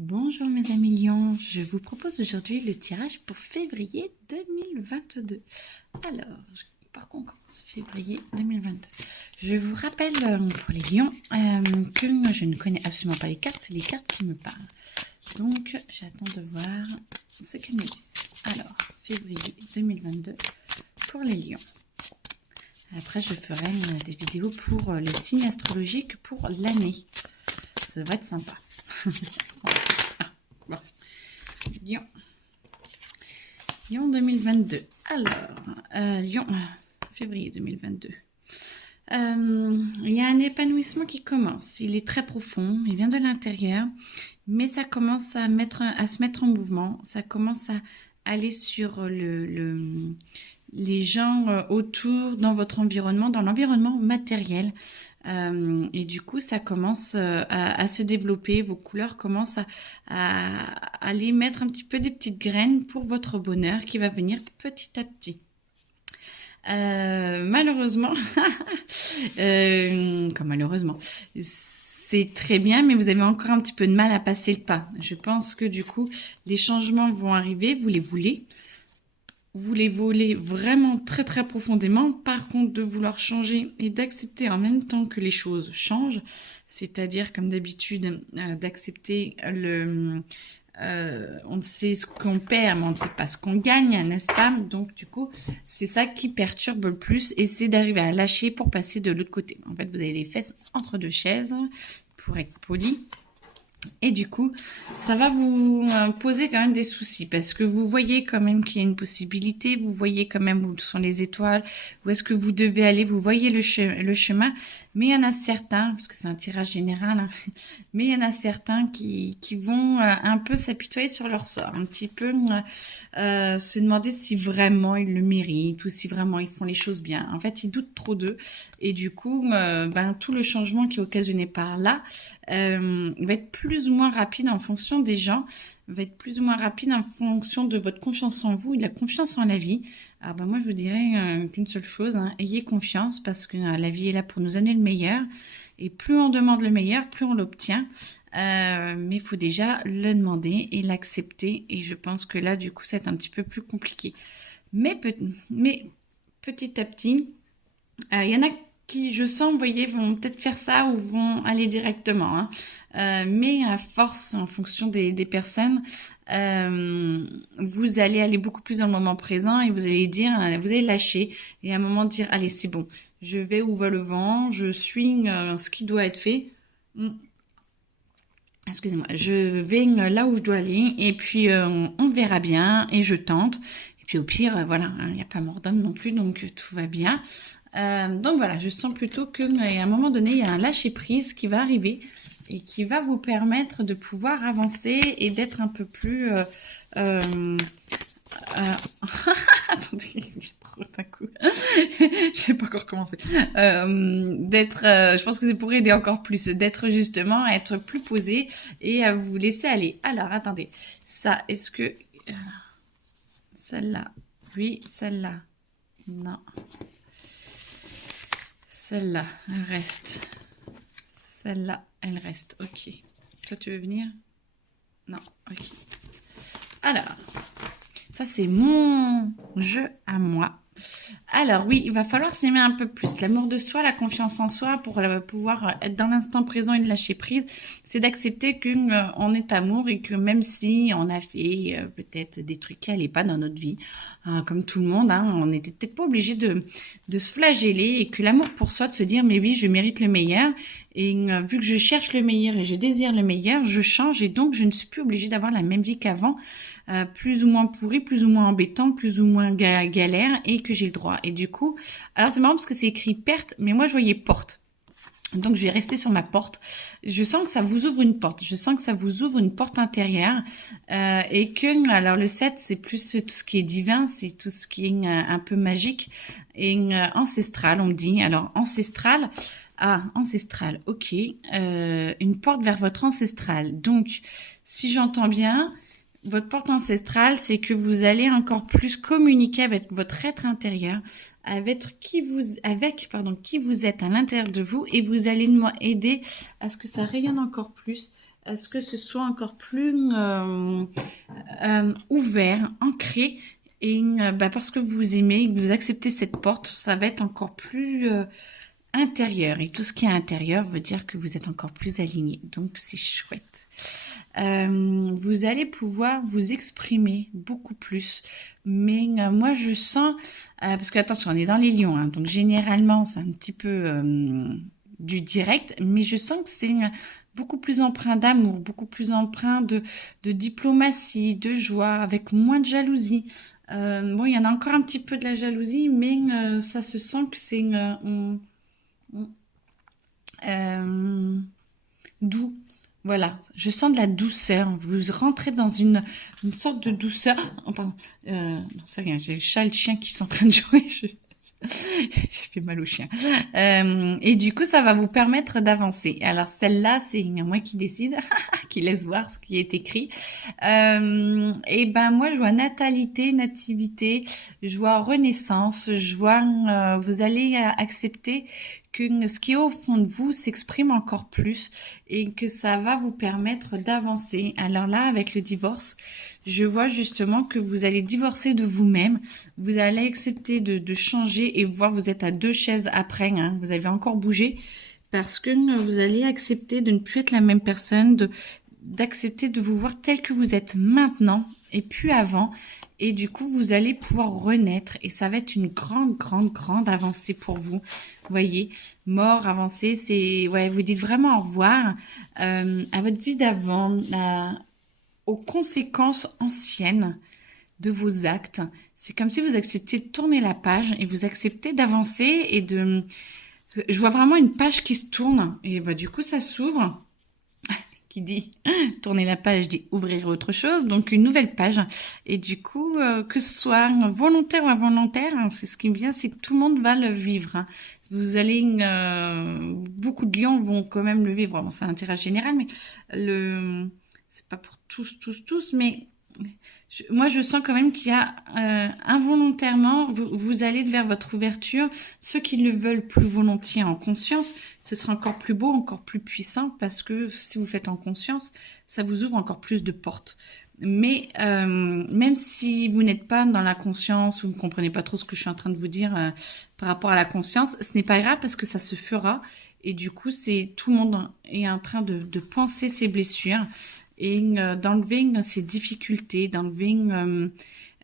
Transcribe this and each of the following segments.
Bonjour mes amis lions, je vous propose aujourd'hui le tirage pour février 2022. Alors, par contre, février 2022. Je vous rappelle pour les lions que je ne connais absolument pas les cartes, c'est les cartes qui me parlent. Donc, j'attends de voir ce qu'elles me disent. Alors, février 2022 pour les lions. Après, je ferai des vidéos pour les signes astrologiques pour l'année. Ça devrait être sympa. Bon. Lion. Lion 2022. Alors, Lion, février 2022. Il y a un épanouissement qui commence. Il est très profond, il vient de l'intérieur, mais ça commence à se mettre en mouvement. Ça commence à aller sur les gens autour dans votre environnement, dans l'environnement matériel. Et du coup, ça commence à se développer. Vos couleurs commencent à aller mettre un petit peu des petites graines pour votre bonheur qui va venir petit à petit. Malheureusement, comme malheureusement, c'est très bien, mais vous avez encore un petit peu de mal à passer le pas. Je pense que du coup, les changements vont arriver, vous les voulez. Vous les voulez vraiment très très profondément. Par contre, de vouloir changer et d'accepter en même temps que les choses changent, c'est-à-dire comme d'habitude d'accepter on sait ce qu'on perd, mais on ne sait pas ce qu'on gagne, n'est-ce pas? Donc du coup, c'est ça qui perturbe le plus, et c'est d'arriver à lâcher pour passer de l'autre côté. En fait, vous avez les fesses entre deux chaises, pour être poli. Et du coup, ça va vous poser quand même des soucis parce que vous voyez quand même qu'il y a une possibilité, vous voyez quand même où sont les étoiles, où est-ce que vous devez aller, vous voyez le chemin, mais il y en a certains, parce que c'est un tirage général, hein, mais il y en a certains qui vont un peu s'apitoyer sur leur sort, un petit peu se demander si vraiment ils le méritent ou si vraiment ils font les choses bien. En fait, ils doutent trop d'eux et du coup, tout le changement qui est occasionné par là va être plus ou moins rapide en fonction des gens, va être plus ou moins rapide en fonction de votre confiance en vous et de la confiance en la vie. Alors moi je vous dirais qu'une seule chose, hein, ayez confiance parce que la vie est là pour nous amener le meilleur, et plus on demande le meilleur, plus on l'obtient. Mais il faut déjà le demander et l'accepter, et je pense que là du coup ça va être un petit peu plus compliqué. Mais petit à petit, il y en a qui, je sens, vous voyez, vont peut-être faire ça ou vont aller directement. Hein. Mais à force, en fonction des personnes, vous allez aller beaucoup plus dans le moment présent et vous allez dire, vous allez lâcher et à un moment dire, allez, c'est bon, je vais où va le vent, je suis ce qui doit être fait. Excusez-moi, je vais là où je dois aller et puis on verra bien et je tente. Et puis au pire, voilà, il n'y a pas mort d'homme non plus, donc tout va bien. Donc voilà, je sens plutôt qu'à un moment donné, il y a un lâcher-prise qui va arriver et qui va vous permettre de pouvoir avancer et d'être un peu plus... Attendez, trop d'un coup. Je vais pas encore commencer. Je pense que c'est pour aider encore plus, d'être justement, à être plus posé et à vous laisser aller. Alors, attendez. Ça, est-ce que... Celle-là. Oui, celle-là. Non. Celle-là, elle reste. Celle-là, elle reste. Ok. Toi, tu veux venir? Non. Ok. Alors, ça, c'est mon jeu à moi. Alors oui, il va falloir s'aimer un peu plus. L'amour de soi, la confiance en soi pour pouvoir être dans l'instant présent et de lâcher prise, c'est d'accepter qu'on est amour et que même si on a fait peut-être des trucs qui n'allaient pas dans notre vie, comme tout le monde, hein, on n'était peut-être pas obligé de se flageller, et que l'amour pour soi, de se dire mais oui, je mérite le meilleur, et vu que je cherche le meilleur et je désire le meilleur, je change et donc je ne suis plus obligée d'avoir la même vie qu'avant. Plus ou moins pourri, plus ou moins embêtant, plus ou moins galère, et que j'ai le droit. Et du coup, alors c'est marrant parce que c'est écrit perte, mais moi je voyais porte. Donc je vais rester sur ma porte. Je sens que ça vous ouvre une porte. Je sens que ça vous ouvre une porte intérieure. Et que, alors le 7, c'est plus tout ce qui est divin, c'est tout ce qui est un peu magique et ancestral, on me dit. Alors ancestral, ancestral, ok. Une porte vers votre ancestral. Donc, si j'entends bien, votre porte ancestrale, c'est que vous allez encore plus communiquer avec votre être intérieur, avec qui vous êtes à l'intérieur de vous, et vous allez aider à ce que ça rayonne encore plus, à ce que ce soit encore plus ouvert, ancré. Et parce que vous aimez, que vous acceptez cette porte, ça va être encore plus intérieur. Et tout ce qui est intérieur veut dire que vous êtes encore plus aligné. Donc, c'est chouette. Vous allez pouvoir vous exprimer beaucoup plus. Mais moi, je sens... parce que, attention, on est dans les lions. Hein, donc, généralement, c'est un petit peu du direct. Mais je sens que c'est beaucoup plus empreint d'amour, beaucoup plus empreint de diplomatie, de joie, avec moins de jalousie. Bon, il y en a encore un petit peu de la jalousie, mais ça se sent que c'est doux. Voilà, je sens de la douceur. Vous rentrez dans une sorte de douceur. Oh, pardon. Non, c'est rien, j'ai le chat et le chien qui sont en train de jouer. J'ai fait mal au chien. Et du coup, ça va vous permettre d'avancer. Alors, celle-là, c'est moi qui décide, qui laisse voir ce qui est écrit. Et ben, moi, je vois natalité, nativité, je vois renaissance, je vois vous allez accepter que ce qui est au fond de vous s'exprime encore plus et que ça va vous permettre d'avancer. Alors là, avec le divorce, je vois justement que vous allez divorcer de vous-même, vous allez accepter de changer et voir, vous êtes à 2 chaises après, hein, vous avez encore bougé parce que vous allez accepter de ne plus être la même personne, d'accepter de vous voir tel que vous êtes maintenant et plus avant. Et du coup, vous allez pouvoir renaître et ça va être une grande, grande, grande avancée pour vous. Vous voyez, mort, avancée, c'est... Ouais, vous dites vraiment au revoir à votre vie d'avant, aux conséquences anciennes de vos actes. C'est comme si vous acceptiez de tourner la page et vous acceptez d'avancer et de... Je vois vraiment une page qui se tourne et bah, du coup, ça s'ouvre. Qui dit tourner la page dit ouvrir autre chose, donc une nouvelle page. Et du coup, que ce soit volontaire ou involontaire, hein, c'est ce qui me vient, c'est que tout le monde va le vivre. Hein. Vous allez, beaucoup de lions vont quand même le vivre. Bon, c'est un tirage général, mais c'est pas pour tous, mais moi je sens quand même qu'il y a involontairement, vous allez vers votre ouverture. Ceux qui le veulent plus volontiers en conscience, ce sera encore plus beau, encore plus puissant, parce que si vous faites en conscience, ça vous ouvre encore plus de portes. Mais même si vous n'êtes pas dans la conscience ou vous ne comprenez pas trop ce que je suis en train de vous dire par rapport à la conscience, ce n'est pas grave parce que ça se fera. Et du coup, c'est tout le monde est en train de penser ses blessures et d'enlever ces difficultés, d'enlever...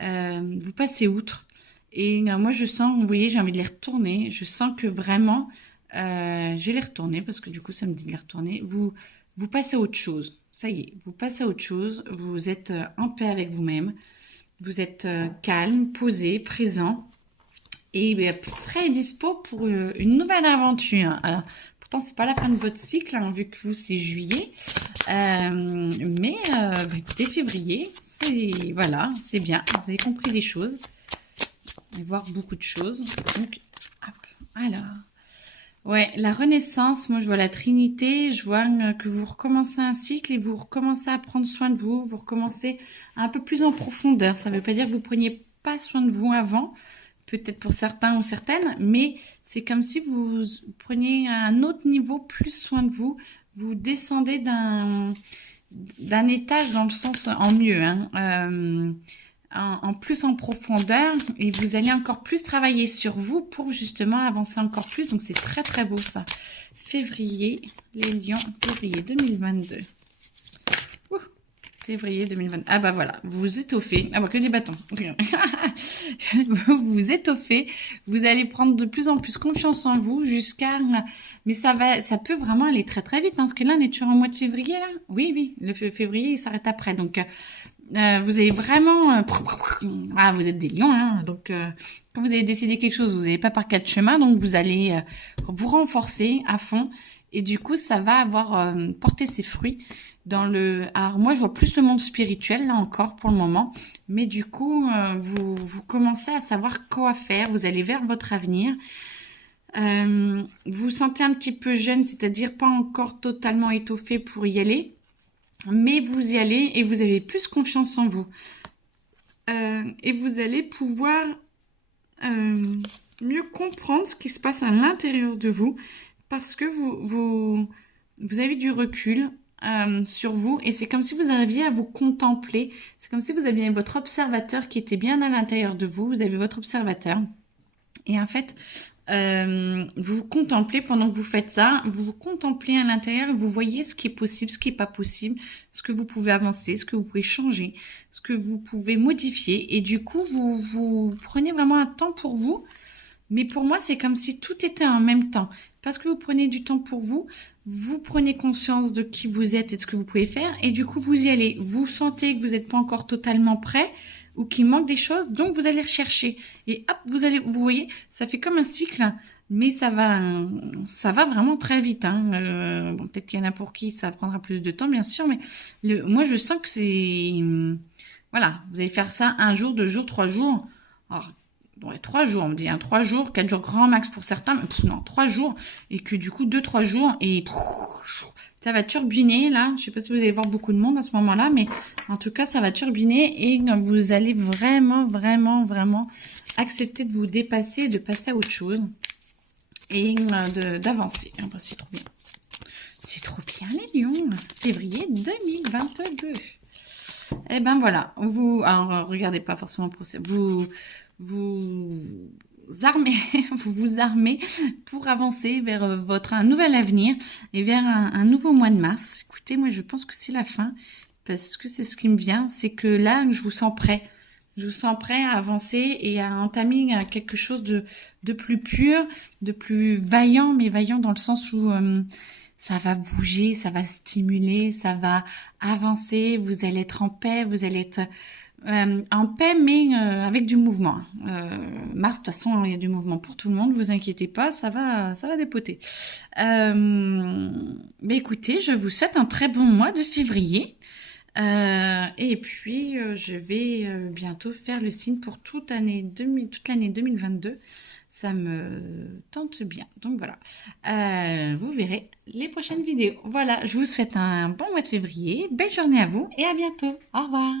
vous passez outre. Et moi, je sens, vous voyez, j'ai envie de les retourner. Je sens que vraiment, je vais les retourner parce que du coup, ça me dit de les retourner. Vous passez à autre chose. Ça y est, vous passez à autre chose. Vous êtes en paix avec vous-même. Vous êtes calme, posé, présent. Et prêt et dispo pour une nouvelle aventure. Alors, pourtant, c'est pas la fin de votre cycle, hein, vu que vous, c'est juillet. Mais écoutez, février, c'est voilà, c'est bien. Vous avez compris des choses. Vous allez voir beaucoup de choses. Donc, hop, alors... Ouais, la renaissance, moi je vois la Trinité, je vois que vous recommencez un cycle et vous recommencez à prendre soin de vous, vous recommencez un peu plus en profondeur. Ça ne veut pas dire que vous preniez pas soin de vous avant, peut-être pour certains ou certaines, mais c'est comme si vous preniez à un autre niveau plus soin de vous, vous descendez d'un étage dans le sens en mieux, hein, en plus en profondeur et vous allez encore plus travailler sur vous pour justement avancer encore plus. Donc c'est très très beau ça. Février, les lions, février 2022. Ouh, février 2022. Ah bah voilà, vous vous étoffez. Ah bah que des bâtons. Vous vous étoffez. Vous allez prendre de plus en plus confiance en vous jusqu'à... Mais ça peut vraiment aller très très vite. Hein, parce que là on est toujours au mois de février là. Oui, le février il s'arrête après. Donc... vous avez vraiment... ah, vous êtes des lions, hein. Donc, quand vous avez décidé quelque chose, vous n'allez pas par 4 chemins, donc vous allez vous renforcer à fond. Et du coup, ça va avoir porté ses fruits dans le... Alors, moi, je vois plus le monde spirituel, là encore, pour le moment. Mais du coup, vous commencez à savoir quoi faire. Vous allez vers votre avenir. Vous vous sentez un petit peu jeune, c'est-à-dire pas encore totalement étoffé pour y aller. Mais vous y allez et vous avez plus confiance en vous. Et vous allez pouvoir mieux comprendre ce qui se passe à l'intérieur de vous parce que vous avez du recul. sur vous et c'est comme si vous arriviez à vous contempler. C'est comme si vous aviez votre observateur qui était bien à l'intérieur de vous. Vous avez votre observateur. Et en fait, vous vous contemplez pendant que vous faites ça. Vous vous contemplez à l'intérieur et vous voyez ce qui est possible, ce qui n'est pas possible, ce que vous pouvez avancer, ce que vous pouvez changer, ce que vous pouvez modifier. Et du coup, vous prenez vraiment un temps pour vous. Mais pour moi, c'est comme si tout était en même temps. Parce que vous prenez du temps pour vous, vous prenez conscience de qui vous êtes et de ce que vous pouvez faire. Et du coup, vous y allez. Vous sentez que vous n'êtes pas encore totalement prêt ou qu'il manque des choses. Donc, vous allez rechercher. Et hop, vous voyez, ça fait comme un cycle. Mais ça va vraiment très vite. Hein. Bon, peut-être qu'il y en a pour qui ça prendra plus de temps, bien sûr. Mais moi, je sens que c'est... Voilà, vous allez faire ça 1 jour, 2 jours, 3 jours. Alors, ouais, 3 jours, on me dit, 3 jours, 4 jours grand max pour certains, mais non, 3 jours, et que du coup, 2-3 jours, et ça va turbiner, là, je sais pas si vous allez voir beaucoup de monde à ce moment-là, mais en tout cas, ça va turbiner, et vous allez vraiment, vraiment, vraiment accepter de vous dépasser, de passer à autre chose, et d'avancer. Ah bah, c'est trop bien. C'est trop bien, les lions. Février 2022. Et ben voilà, alors regardez pas forcément pour ça, vous armez pour avancer vers un nouvel avenir et vers un nouveau mois de mars. Écoutez, moi je pense que c'est la fin parce que c'est ce qui me vient, c'est que là je vous sens prêt. Je vous sens prêt à avancer et à entamer quelque chose de plus pur, de plus vaillant, mais vaillant dans le sens où ça va bouger, ça va stimuler, ça va avancer, vous allez être en paix, vous allez être en paix, mais avec du mouvement. Mars, de toute façon, il y a du mouvement pour tout le monde, vous inquiétez pas, ça va dépoter. Mais écoutez, je vous souhaite un très bon mois de février. Et puis, je vais bientôt faire le signe pour toute l'année 2022. Ça me tente bien. Donc voilà, vous verrez les prochaines vidéos. Voilà, je vous souhaite un bon mois de février. Belle journée à vous et à bientôt. Au revoir.